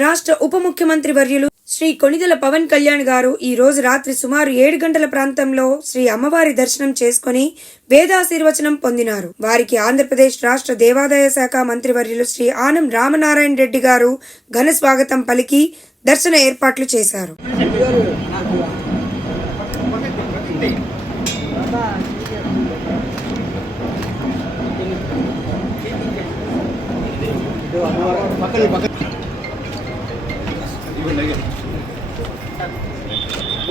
రాష్ట్ర ఉప ముఖ్యమంత్రి వర్యులు శ్రీ కొణిదెల పవన్ కళ్యాణ్ గారు ఈ రోజు రాత్రి సుమారు 7 గంటల ప్రాంతంలో శ్రీ అమ్మవారి దర్శనం చేసుకుని వేదాశీర్వచనం పొందినారు. వారికి ఆంధ్రప్రదేశ్ రాష్ట్ర దేవాదాయ శాఖ మంత్రి వర్యులు శ్రీ ఆనం రామనారాయణ రెడ్డి గారు ఘన స్వాగతం పలికి దర్శన ఏర్పాట్లు చేశారు.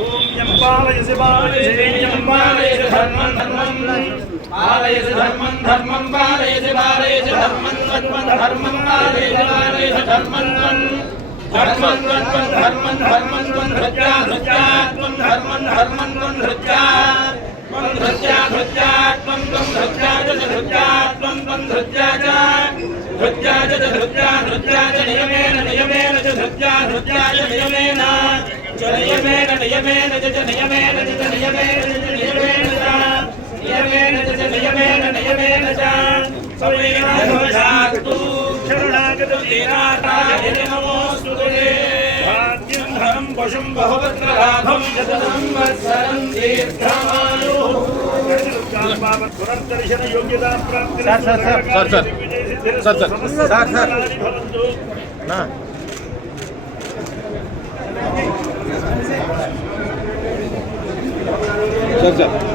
ఓం యం పాలయసి పాలయసి యం పాలయసి ధర్మం ధర్మం పాలయసి ధర్మం ధర్మం పాలయసి పాలయసి ధర్మం ధర్మం ధర్మం పాలయసి పాలయసి ధర్మం ధర్మం ధర్మం ధర్మం ధృత్యా ధృత్యాత్మం ధర్మం ధర్మం ధృత్యా ధృత్యాత్మం ధృత్యా ధృత్యాత్మం ధృత్యా ధృత్యా నియమేన నియమేన ధృత్యా ధృత్యా నియమేన నియమేన నియమేన నియమేన నియమేన నియమేన సవేనాస్తు శరణాగత వీరాటాయ నమోస్తుతే భాగ్యం ధనం పశుం బహువత్ర లాభం శత సంవత్సరం దీర్ఘమాయు పునర్దర్శన యోగ్యతా ప్రాప్తి सर